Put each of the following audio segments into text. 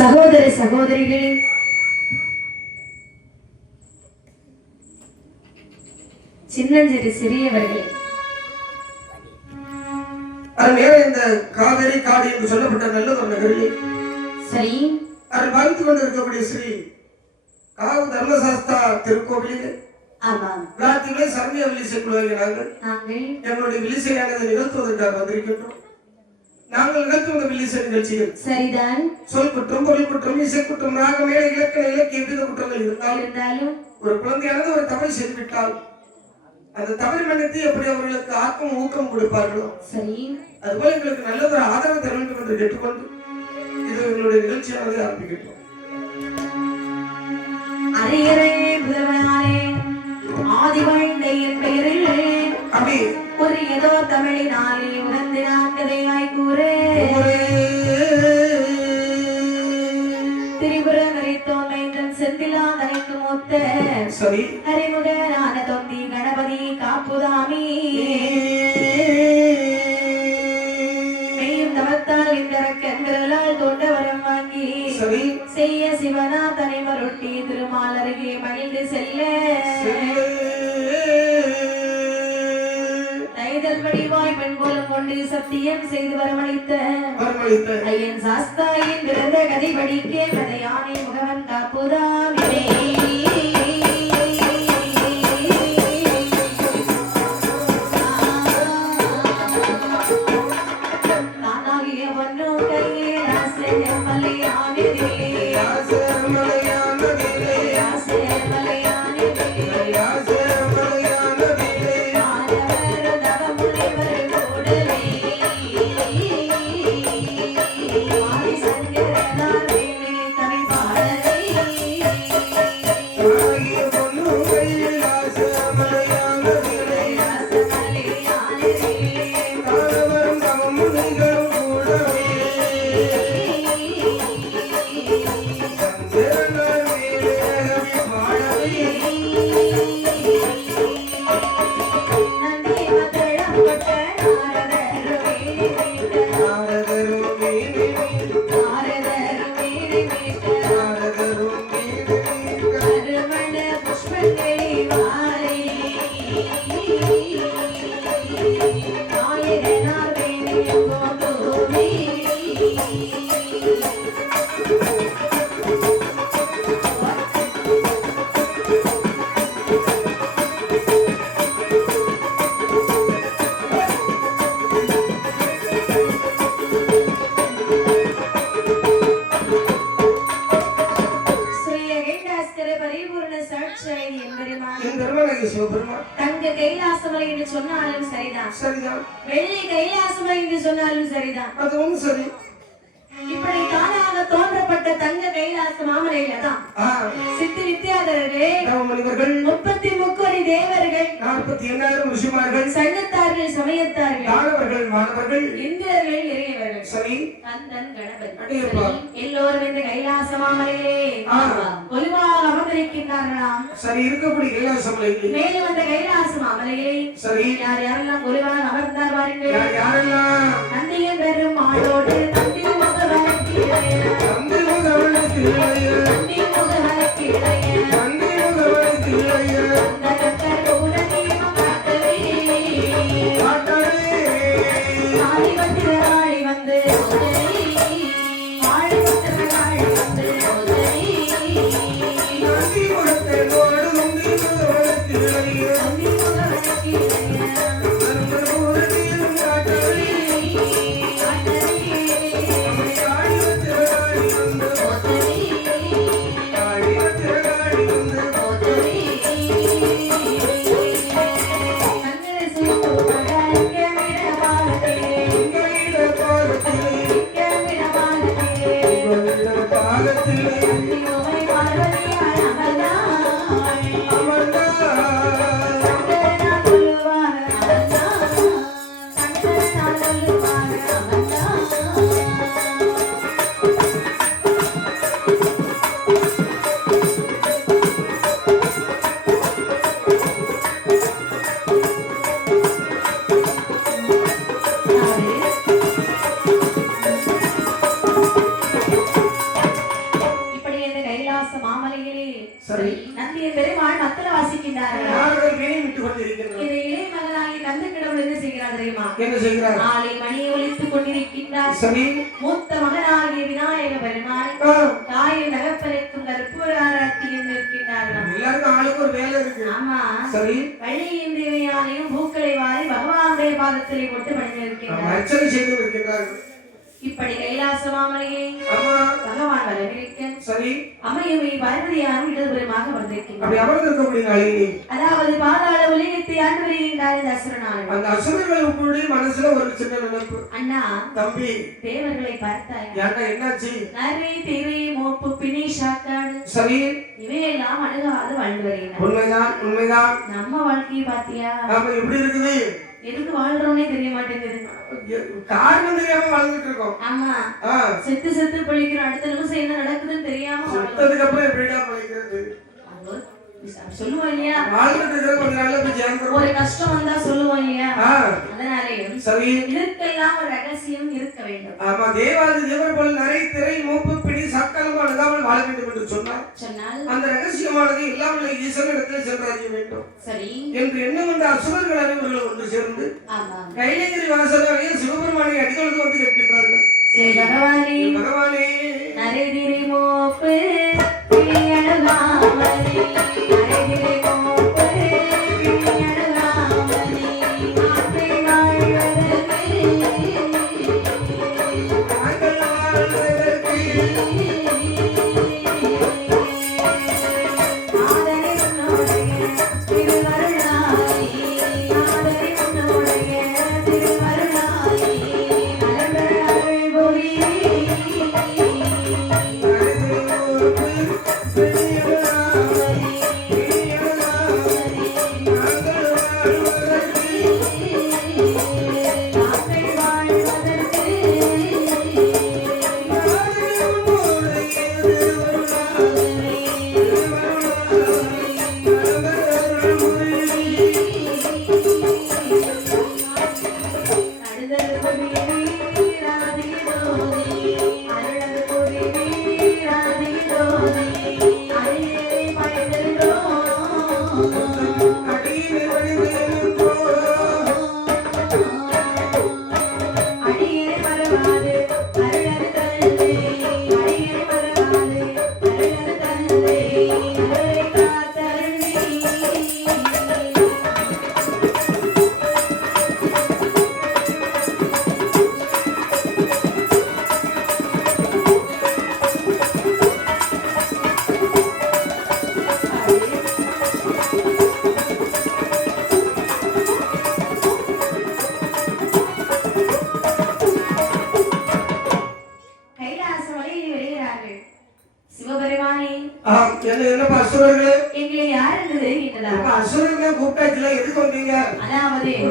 சகோதர சகோதரிகளே, சின்னஞ்சிறு சிறியவர்களே, இந்த காவேரி காடு என்று சொல்லப்பட்ட நல்ல ஒரு நகரிலே சரி அதில் வாழ்ந்து கொண்டிருக்கக்கூடிய ஸ்ரீ காவு தர்மசாஸ்தா திருக்கோவிலில் பிரார்த்திகளை சரணிய விலிசை நாங்கள் எங்களுடைய விலிசையானதை நிகழ்த்துவதற்காக வந்திருக்கின்றோம். நாங்கள் நிகழ்த்துவத வில்லிசை நிகழ்ச்சியில் சரிதான் சொல் குற்றம், பொருள் குற்றம், இசை குற்றம், ராகமே, இலக்கண, இலக்கிய எவ்வித குற்றங்கள் இருந்தாலும் ஒரு குழந்தையானது ஒரு தவறு செய்துவிட்டால் அந்த தவறு மன்னித்து எப்படி அவர்களுக்கு ஆக்கம் ஊக்கம் கொடுப்பார்களோ சரி அதுபோல எங்களுக்கு நல்லதொரு ஆதரவு தர வேண்டும் என்று கேட்டுக்கொண்டு இது எங்களுடைய நிகழ்ச்சியானது ஆரம்பிக்கிட்டோம். அப்படி ஒரு ஏதோ தமிழினாலே உணர்ந்து நான் கதையாய் கூறு திரிபுரம் அரித்தோமைந்தன் செந்திலா நரைக்கு மூத்த சரி அறிமுகனான தொந்தி கணபதி காப்புதாமி மெய்யும் தவத்தால் இந்த கண்களால் தொண்ட வரம் வாங்கி சரி செய்ய சிவனா தனிமருட்டி திருமால் அருகே மகிழ்ந்து செல்ல வடிவாய் பெண் கோலம் கொண்டு சத்தியம் செய்து வரமளித்த ஐயன் சாஸ்தாயின் பிறந்த கதை படிக்க கதையானை முகவன் காப்புதாமினே தானாகிய பொண்ணு கையே ராசே மலையானே தங்க கைலாசமலை என்று சொன்னாலும் சரிதான் சரிதான் வெள்ளி கைலாசமலை என்று சொன்னாலும் சரிதான் அதுவும் சரி. இப்படி தானாக தோன்றப்பட்ட தங்க கைலாச மாமலையில தான் சித்தி வித்தியாதரர்களே 33 தேவர்கள் 48,000 ரிஷிமார்கள் சங்கத்தார்கள் சமயத்தார்கள் தானவர்கள் மாணவர்கள் இந்திரர்கள் இறையவர்கள் சரி கந்தன் கணபதி எல்லோரும் இந்த கைலாச மாமலையிலே ஒளிவாக அமர்ந்திருக்கின்றார்களாம். சரி இருக்கக்கூடிய கைலாச மலையிலே மேலும் அந்த கைலாச மாமலையிலே சரி யார் யாரெல்லாம் ஒளிவாக அமர்ந்தார் பாருங்கள். யாரெல்லாம் நந்தியம் பெரும் ஆளோடு நந்தி முகவனுக்கு செய்தார்கள் நாரதர் வீணை விட்டுக் கொண்டிருக்கின்றனர். இந்த இளைய மகனாகி கந்த கடவுள் என்ன செய்கிறார் தெரியுமா? என்ன செய்கிறார்? நாளை மணியை ஒலித்துக் கொண்டிருக்கின்றார். சரி. மூத்த மகனாகிய விநாயக பெருமாள் தாயின் தகப்பனுக்கும் கற்பூர ஆராத்தியும் இருக்கின்றார்கள். எல்லாருக்கும் ஆளுக்கு ஒரு வேலை இருக்கு. ஆமா. சரி. வள்ளியின் தேவையானையும் பூக்களை வாரி பகவானுடைய பாதத்திலே போட்டு பணிந்து இருக்கின்றார். அர்ச்சனை செய்து இருக்கின்றார்கள். இப்படி கைலாச மாமலையை பகவான் வரவிருக்க சரி அமையுமே பார்வதியாரும் இடதுபுறமாக வந்திருக்கின்றார். அதாவது பாதாள உலகத்தை ஆண்டு வருகின்றார் இந்த அசுரனார். அந்த அசுரர்களுடைய மனசுல ஒரு சின்ன நினைப்பு. அண்ணா தம்பி தேவர்களை பார்த்தாய். என்னாச்சு? நரை திரை மோப்பு பிணி சாக்காடு சரி இவையெல்லாம் அணுகாது வாழ்ந்து வருகின்றனர். உண்மைதான் உண்மைதான். நம்ம வாழ்க்கையை பாத்தியா? நாம எப்படி இருக்குது? எதுக்கு வாழ்றோம்னே தெரிய மாட்டேங்குது. காரணம் தெரியாம வாழ்ந்துட்டு இருக்கோம். ஆமா. செத்து செத்து பிழைக்கிறோம். அடுத்த நிமிஷம் என்ன நடக்குதுன்னு தெரியாம செத்ததுக்கு அப்புறம் எப்படிடா பிழைக்கிறது சொல்லுவோம் இல்லையா? வாழ்ந்துட்டு இருக்கிற கொஞ்ச நாள்ல போய் சேர்ந்துரும். ஒரு கஷ்டம் வந்தா சொல்லுவோம் இல்லையா? அதனாலேயும் சரி இதற்கெல்லாம் ஒரு ரகசியம் இருக்க வேண்டும். ஆமா. தேவாதி தேவர் போல் நிறைய திரை மூப்பு பிடி சக்கரமா அழுகாமல் வாழ வேண்டும் என்று சொன்னால் அந்த ரகசியமானது எல்லாம் ஈஸ்வரனிடத்தில் சென்றறிய வேண்டும். சரி என்று எண்ணம் வந்த அசுரர்கள் அனைவர்கள் ஒன்று சேர்ந்து கைலேந்திரி வாசலாக சிவபெருமானை அடித்தொழுது வந்து கேட்கின்றார்கள். பகவானே பகவானே நரைதிரை மோப்பு பிணி அழுகாமலே நரைதிரை மோப்பு பிணி அழுகாமலே நாட்டை வாழ்வதற்கு ஆதரை உன்னுடைய திருவருளாயே ஆதரை உன்னுடைய திருவருளாயே அலங்கள் அருள்பொழி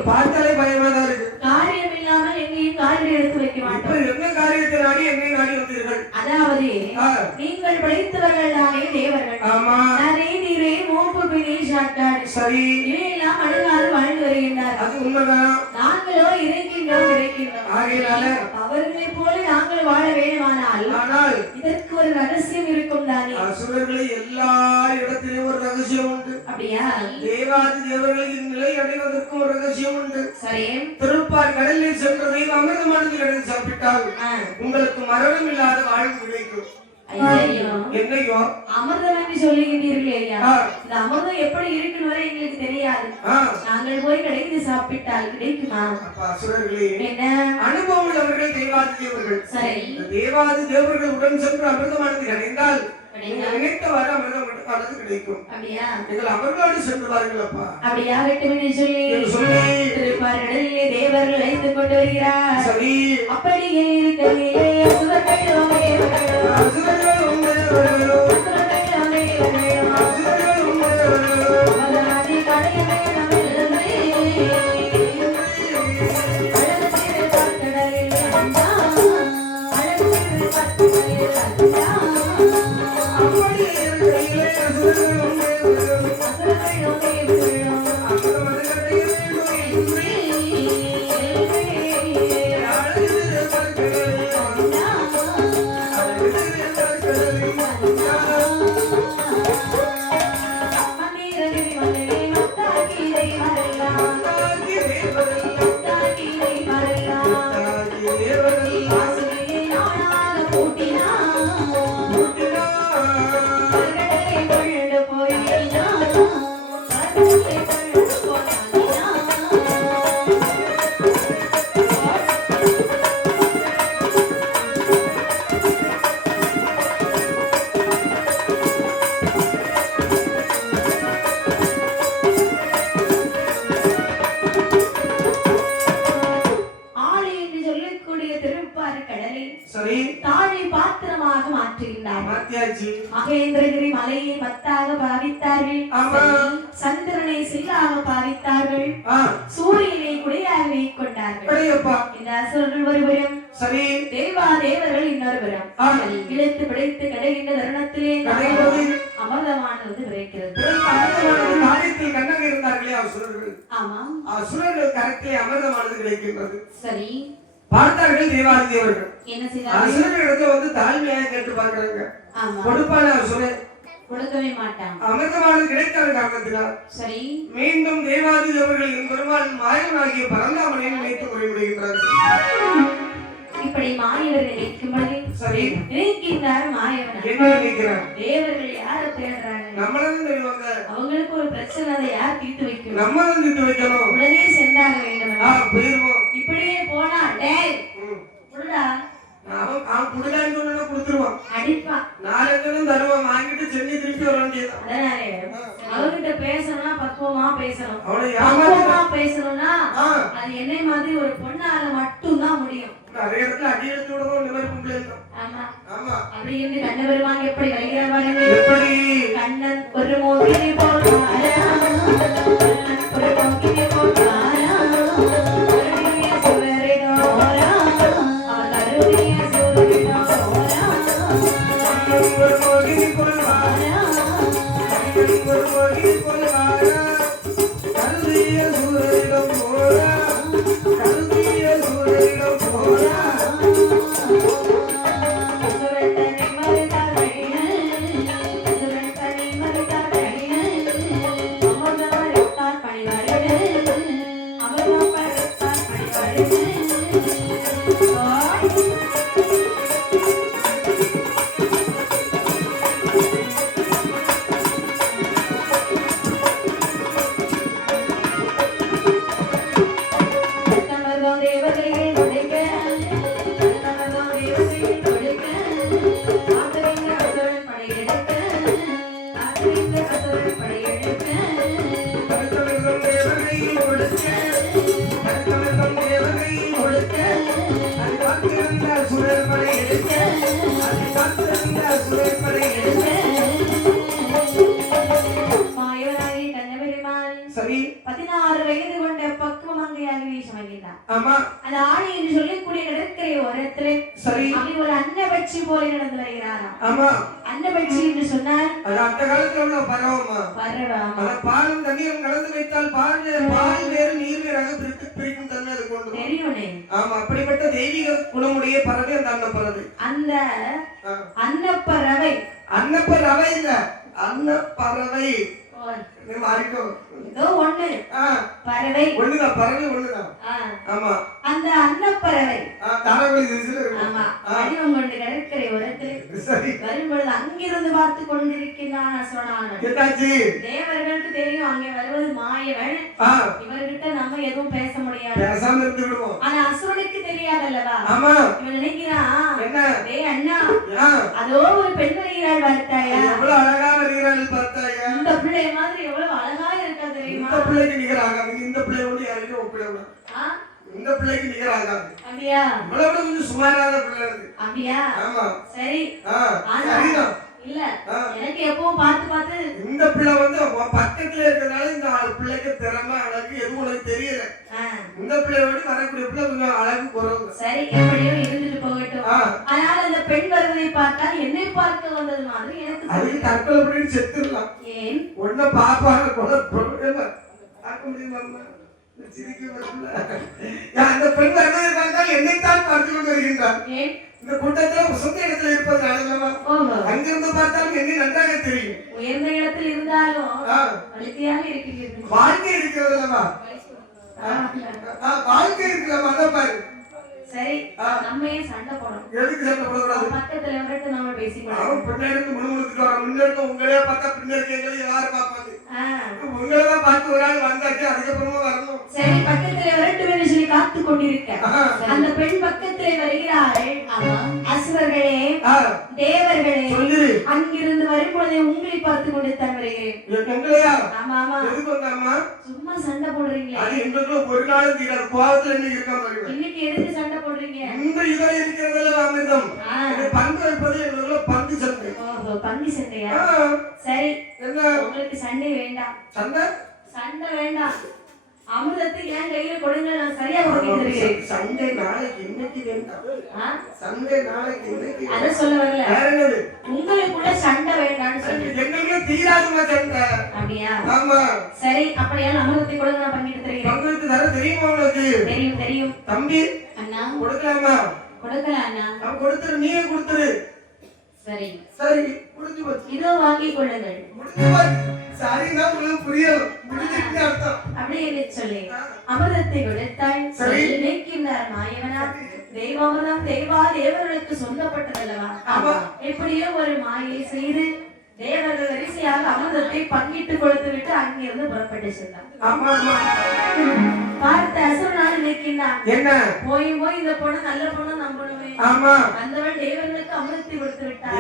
பார்த்தாலே பயமா தான் இருக்கு. காரியம் இல்லாமல் எங்கேயும் காரியம் எடுத்து வைக்க மாட்டோம். என்ன காரியத்தை நாடி எங்கே நாடி வந்தீர்கள்? அதாவது நீங்கள் படைத்தவர்கள் தானே தேவர்கள். ஆமா. நரை திரை மூப்பு பிணி சாக்காடு சரி இவையெல்லாம் அழுகாது வாழ்ந்து வருகின்றார். அது உண்மைதான். நாங்களோ இறைக்கின்றோம். ஆகையினால அவர்களை போல நாங்கள் வாழ வேண்டுமானால் இதற்கு ஒரு ரகசியம் இருக்கும் தானே. அசுரர்களை எல்லா இடத்திலும் ஒரு ரகசியம் உண்டு. அப்படியா? தேவாதி தேவர்களின் நிலை அடைவதற்கு ஒரு ரகசியம் உண்டு. சரி. திருப்பார் கடலில் சென்ற தெய்வ அமிர்தமானது கடலில் சாப்பிட்டால் உங்களுக்கு மரணம் இல்லாத வாழ்வு கிடைக்கும். என்னையோ அமிர்தம் என்று சொல்லுகின்றீர்கள் ஐயா. இந்த அமிர்தம் எப்படி இருக்குன்னு வரை எங்களுக்கு தெரியாது. நாங்கள் போய் கிடைத்து சாப்பிட்டால் கிடைக்குமா? அசுரர்களே என்ன அனுபவம் உள்ளவர்கள் தேவாதி தேவர்கள். சரி தேவாதி தேவர்கள் உடன் சென்று அமிர்தமானது கிடைந்தால் நினைத்தவாறு அமிர்தமானது கிடைக்கும். அப்படியா? நீங்கள் அவர்களோடு சென்று வாருங்கள் அப்பா. அப்படியா வேண்டும் என்று சொல்லி திருப்பார்கடலிலே தேவர்கள் அழைத்துக் கொண்டு வருகிறார். சரி அப்படியே இருக்கிறீர்களே Yeah. மாற்றுகின்றார். மாத்தியாச்சு. மகேந்திரகிரி மலையை மத்தாக பாவித்தார்கள். ஆமா. சந்திரனை சில்லாக பாவித்தார்கள். சூரியனை குடையாக கொண்டார்கள். இந்த அசுரர்கள் ஒருவரும் சரி, தேவர்கள் இன்னொருவரும் இழுத்து பிடித்து கிடைக்கின்ற தருணத்திலே அமிர்தமானது கிடைக்கிறது. காரியத்தில் கண்ணங்க இருந்தார்களே அசுரர்கள். ஆமாம், அசுரர்கள் கரத்திலே அமிர்தமானது கிடைக்கின்றது. சரி, பார்த்தார்கள் தேவாதி தேவர்கள். என்ன செய்தார்கள்? அசுரர்களிடத்துல வந்து தாழ்மையாக கேட்டு பார்க்கறாங்க. கொடுப்பான அசுரன் கொடுக்கவே மாட்டான். அமிர்தமானது கிடைக்காத காரணத்தினால் சரி, மீண்டும் தேவாதி தேவர்கள் என் பெருமாள் மாயனாகிய பரந்தாமனை நினைத்து முறையிடுகின்றார்கள். இப்படி மாயவர் நினைக்கும் பொழுது சரி, நினைக்கின்றார் மாயவன். என்ன நினைக்கிறார்? தேவர்கள் யார தேடுறாங்க? நம்மளதான் தெரிவாங்க. அவங்களுக்கு ஒரு பிரச்சனை, அதை யார் தீர்த்து வைக்கணும்? நம்மதான் தீர்த்து வைக்கணும். உடனே சென்றாக வேண்டும். போயிருவோம். இப்படியே போனா டேய் புடுடா, அவன் புடுடான்னு சொன்னா கொடுத்துருவான், அடிப்பான். நாளைக்கும் தருவான், வாங்கிட்டு சென்னை திருப்பி வர வேண்டியதான். அதனாலே அவர்கிட்ட பேசணும்னா பக்குவமா பேசணும். அவனை பக்குவமா பேசணும்னா அது என்னை மாதிரி ஒரு பொண்ணால மட்டும்தான் முடியும். நிறைய இடத்துல அடி எடுத்து விடுவோம் இந்த மாதிரி பொம்பளை. ஆமா ஆமா, அப்படி இருந்து கண்ண பெருமான் எப்படி வருகிறார் பாருங்க. எப்படி கண்ணன் ஒரு மோகினி போட்டாரா, ஒரு மோகினி போட்டாரா, கருணிய சுவரிடோரா, அவர் கருணிய சுவரிடோரா, ஒரு மோகினி கொள்வாரா, ஒரு மோகினி கொள்வாரா, கருதிய சூரியனம் போரா, கருதிய சூரியனம் போரா. சரி, 16 வயது கொண்ட பக்குவமங்கையாகவே சமைக்கிறார். ஆமா, அந்த ஆணி என்று சொல்லக்கூடிய கடற்கரை ஓரத்திலே சரி, அப்படி ஒரு அன்னபட்சி போல நடந்து வருகிறாராம். ஆமா. அன்னபட்சி என்று சொன்னால் அது அந்த காலத்துல உள்ள பரவமா, பரவாமா, பாலும் தண்ணீரும் கலந்து வைத்தால் பால் வேறு நீர் வேறாக பிரிக்கும் தன்மை அது கொண்டு தெரியுமே. ஆமா, அப்படிப்பட்ட தெய்வீக குணமுடைய பறவை அந்த அன்னப்பறவை. அந்த அன்னப்பறவை, அன்னப்பறவை இல்ல, அன்னப்பறவை மாறிக்கும். ஏதோ ஒண்ணு பறவை ஒண்ணுதான், பறவை ஒண்ணுதான். ஆமா, அந்த அன்னப்பறவை தாராவளி திசையில இருக்கு. ஆமா, வடிவம் கொண்டு கடற்கரை ஓரத்தில் வரும்பொழுது அங்கிருந்து பார்த்து கொண்டிருக்கிறான் அசுரனான். தேவர்களுக்கு தெரியும் அங்கே வருவது மாயவன், இவர்கிட்ட நம்ம எதுவும் பேச முடியாது, பேசாம இருந்து விடுவோம். ஆனா அசுரனுக்கு தெரியாதல்லவா. ஆமா, இவன் நினைக்கிறான் என்ன, டேய் அண்ணா, அதோ ஒரு பெண் வருகிறாள் பார்த்தாயா, எவ்வளவு அழகா வருகிறாள் பார்த்தாயா, இந்த பிள்ளை மாதிரி எவ்வளவு அழகா இருக்கா தெரியுமா, இந்த பிள்ளைக்கு நிகராக இந்த பிள்ளையோட யாருக்கும் ஒப்பிடலாம், இந்த பிள்ளைக்கு நிகராக. அப்படியா? இவ்வளவு கொஞ்சம் சுமாரான பிள்ளை இருக்கு. அப்படியா? ஆமா, சரி. சரிதான். இல்ல, எனக்கு எப்பவும் பார்த்து இந்த பிள்ளை வந்து பக்கத்துல இருக்கிறதுனால இந்த பிள்ளைக்கு திறமை அழகு எதுவும் உனக்கு தெரியல. இந்த பிள்ளையோட வரக்கூடிய பிள்ளை கொஞ்சம் அழகு குறவு. சரி, எப்படியோ இருந்துட்டு போகட்டும். அதனால அந்த பெண் வருவதை பார்த்தால் என்னை பார்க்க வந்தது மாதிரி எனக்கு அதுக்கு தற்கொலை பண்ணி செத்துடலாம். ஏன்? ஒன்ன பாப்பாங்க கொலை பார்க்க முடியுமா? அந்த பெண் வருவதை பார்த்தால் என்னைத்தான் பார்த்து கொண்டு வருகின்றார். இந்த கூட்டத்துல சொந்த இடத்துல இருப்பதனால அங்கிருந்து பார்த்தாலும் என்ன நன்றாக தெரியும். உயர்ந்த இடத்தில் இருந்தாலும் வலிமையாக இருக்கிறது. வாழ்க்கை இருக்கிறதல்லவா, வாழ்க்கை இருக்கிறமா, அதான் பாரு. சரி, நம்ம ஏன் சண்டை போடணும்? எதுக்கு சண்டை போடக்கூடாது? பக்கத்துல விட்டு நம்ம பேசிக்கலாம். அவன் பின்னாடி முழுமுழுத்துட்டு வரான். முன்னேற்க உங்களே பார்த்தா பின்னாடி எங்களை யாரு பார்ப்பாங்க? உங்களதான் பார்த்து ஒரு ஆள் வந்தாச்சு, அதுக்கப்புறமா வரணும். சரி, பக்கத்துல விரட்டு சொல்லி காத்து கொண்டிருக்க அந்த பெண் பக்கத்திலே வருகிறாள். அசுரர்களே தேவர்களே அங்கிருந்து வரும்பொழுதே உங்களை பார்த்து கொண்டு தான் வருகிறேன். ஆமா ஆமா, சும்மா சண்டை போடுறீங்களே, ஒரு நாள் இன்னைக்கு எதுக்கு சண்டை போடுறீங்க? பங்கு வைப்பது எங்களுக்குள்ள பங்கு சண்டை. பங்கு சண்டையா? சரி, உங்களுக்கு சண்டை வேண்டாம். சண்டை வேண்டாம், அமிர்தத்தை என் கையில கொடுங்க, நான் சரியா கொடுக்கிறேன். சண்டை நாளைக்கு இன்னைக்கு வேண்டாம். சண்டை நாளைக்கு இன்னைக்கு அத சொல்ல வரல. உங்களுக்குள்ள சண்டை வேண்டாம்னு சொல்லி எங்களுக்கு தீராதுமா சண்டை. அப்படியா? ஆமா. சரி, அப்படியே அமிர்தத்தை கொடுங்க, நான் பண்ணிட்டு தரேன். உங்களுக்கு தர தெரியுமா? உங்களுக்கு தெரியும் தெரியும். தம்பி அண்ணா கொடுக்கலாமா? கொடுக்கலாம் அண்ணா. நான் கொடுத்துரு, நீயே கொடுத்துரு. சரி சரி, முடிஞ்சு போச்சு. இதோ வாங்கிக் கொள்ளுங்கள். முடிஞ்சு போச்சு. சரினா உங்களுக்கு புரியல, முடிஞ்சிட்டு அர்த்தம். அப்படியே சொல்லி அமிர்தத்தை கொடுத்தாள். சரி, நினைக்கின்றார் மாயவனா, தெய்வாமதான் தேவர்களுக்கு சொந்தப்பட்டதல்லவா? எப்படியோ ஒரு மாயை செய்து தேவர்கள் வரிசையாக அமிர்தத்தை பங்கிட்டு கொடுத்து விட்டு அங்கிருந்து புறப்பட்டு சென்றார். பார்த்த அசுரனால நினைக்கின்றான், என்ன போய் இந்த பொண்ணு நல்ல பொண்ணு நம்பணுமே. ஆமா, அந்தவள் தேவர்களுக்கு அமிர்தத்தை கொடுத்து விட்டார்.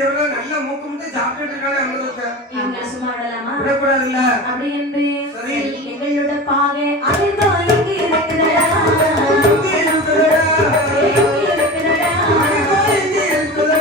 தேவர்கள் நல்ல மூக்கு முட்டை சாப்பிட்டு இருக்காங்க. அமிர்தத்தை இவங்க சும்மா விடலாமா? விடக்கூடாது இல்ல. அப்படி என்று எங்களோட பாகை அமிர்தம் இங்கே இருக்குதடா, இங்கே இருக்குதடா, இங்கே இருக்குதடா, இங்கே இருக்குதடா.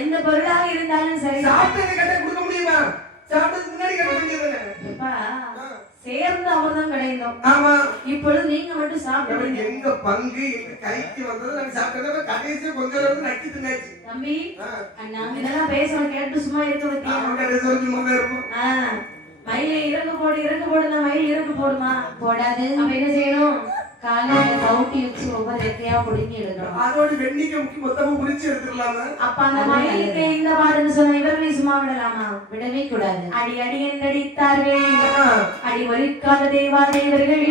எந்த பொருளாக இருந்தாலும் சரி, சாப்பிட்டது கேட்ட கொடுக்க முடியுமா? சாப்பிட்டதுக்கு முன்னாடி கேட்ட வேண்டியதுதானே? சேர்ந்து அமிர்தம் கிடைக்கும். ஆமா, இப்பொழுது நீங்க மட்டும் சாப்பிடுங்க. எங்க பங்கு எங்க கைக்கு வந்தது நாங்க சாப்பிட்டத கடைசி கொஞ்சம் நேரம் நக்கி தின்னாச்சு. தம்பி அண்ணா, இதெல்லாம் பேசணும் கேட்டு சும்மா இருக்க வைக்க. ஆமா, கடைசி வரைக்கும் சும்மா இருப்போம். மயில இறக்கு போடுனா மயில் இறக்கு போடுமா? போடாது. அப்ப என்ன செய்யணும்? காலையில கவுட்டி வச்சு ஒவ்வொரு ரெக்கையா புடுங்கி எடுக்கணும். அதோட வெண்ணிக்கு மொத்தமா புடிச்சு எடுத்துடலாமா? அப்ப அந்த மயிலுக்கு இந்த பாடுன்னு சொன்ன இவர்களை சும்மா விடலாமா? விடவே கூடாது. அடி அடி என்றடித்தார்கள், அடி ஒலிக்காத தேவாதேவர்கள்.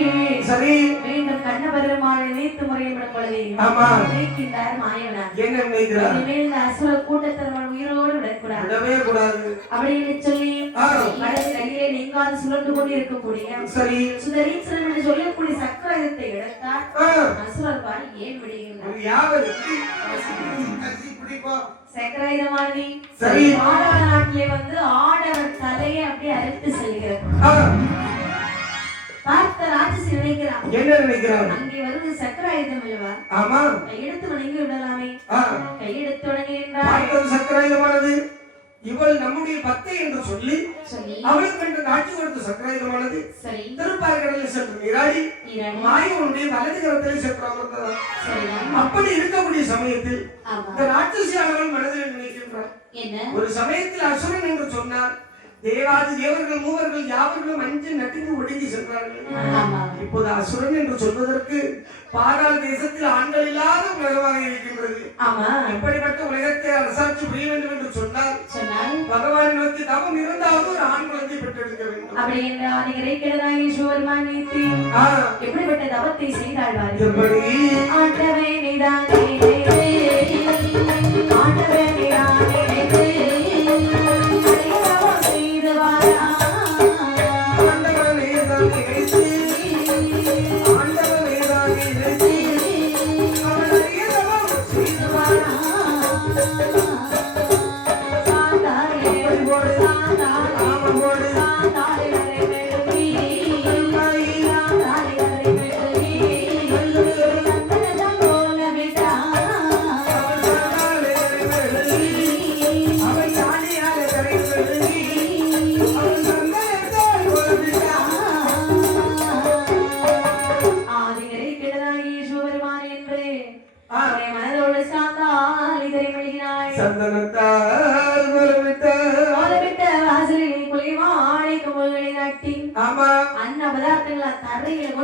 சரி, மீண்டும் கண்ணபெருமாள் நினைத்து முறையிடும் பொழுது நினைக்கின்றார் மாயவனார். என்ன நினைக்கிறார்? இனிமேல் இந்த அசுர கூட்டத்தினர் உயிரோடு விடக்கூடாது, விடவே கூடாது அப்படின்னு சொல்லி வலது கையிலே நீங்காது சுழன்று கொண்டு இருக்கக்கூடிய சரி சுதரீஸ்வரன் என்று சொல்லக்கூடிய சக்கரத்தை எடுத்தார். அசுரர் பால் ஏன் விடுகின்றார்? சக்கராயுதமானி ஆடவர் நாட்டிலே வந்து ஆடவர் தலையை அப்படியே அறுத்து செல்கிறது. பார்த்த ராட்சசி நினைக்கிறான், என்ன நினைக்கிறான்? அங்கே வருது சக்கராயுதம் அல்லவா? ஆமா, கையெடுத்து வணங்கி விடலாமே. கையெடுத்து வணங்குகின்றார். பார்த்தது சக்கராயுதமானது இவள் நம்முடைய பத்தை என்று சொல்லி அவளுக்கு என்று காட்சி கொடுத்த சக்கராயுதமானது திருப்பார்கடலில் சென்று நீராடி மாயவனுடைய வலது கரத்தில் சென்று அமர்ந்ததாம். அப்படி இருக்கக்கூடிய சமயத்தில் இந்த ராட்சசியானவள் மனதில் நினைக்கின்றார், ஒரு சமயத்தில் அசுரன் என்று சொன்னார், தேவாதி தேவர்கள் மூவர்கள் யாவர்களும் அஞ்சு நட்டுக்கு ஒடுங்கி சென்றார்கள். இப்போது அசுரன் என்று சொல்வதற்கு பாதாள தேசத்தில் ஆண்கள் இல்லாத உலகமாக இருக்கின்றது. எப்படிப்பட்ட உலகத்தை அரசாட்சி புரிய வேண்டும் என்று சொன்னால் பகவானை நோக்கி தவம் இருந்தாலும் ஒரு ஆண் குழந்தை பெற்றெடுக்க வேண்டும். அப்படி என்றால் எப்படிப்பட்ட தவத்தை செய்தாள்? எப்படி ஆண்டவே நீதானே, ஆண்டவே நீதானே,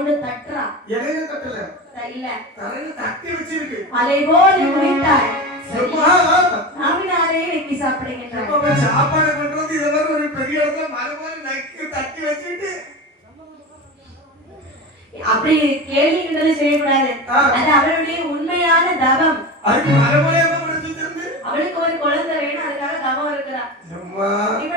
கொண்டு தட்டுறா. இலையில தட்டல, இல்ல தரையில தட்டி வச்சிருக்கு. அலை போல் குவித்தாய். அம்மா, நாவினாலே வெட்டி சாப்பிடுகின்றாய். அப்ப சாப்பாடு பண்றது இத மாதிரி ஒரு பெரிய இடத்துல மறுபடியும் நக்கி தட்டி வச்சுட்டு அப்படி கேள்விங்கிறது செய்யக்கூடாது. அது அவளுடைய உண்மையான தவம். அதுக்கு மறுபடியும் முடிச்சிருந்து அவளுக்கு ஒரு குழந்தை வேணும், அதுக்காக தவம் இருக்கிறா. அம்மா, இவ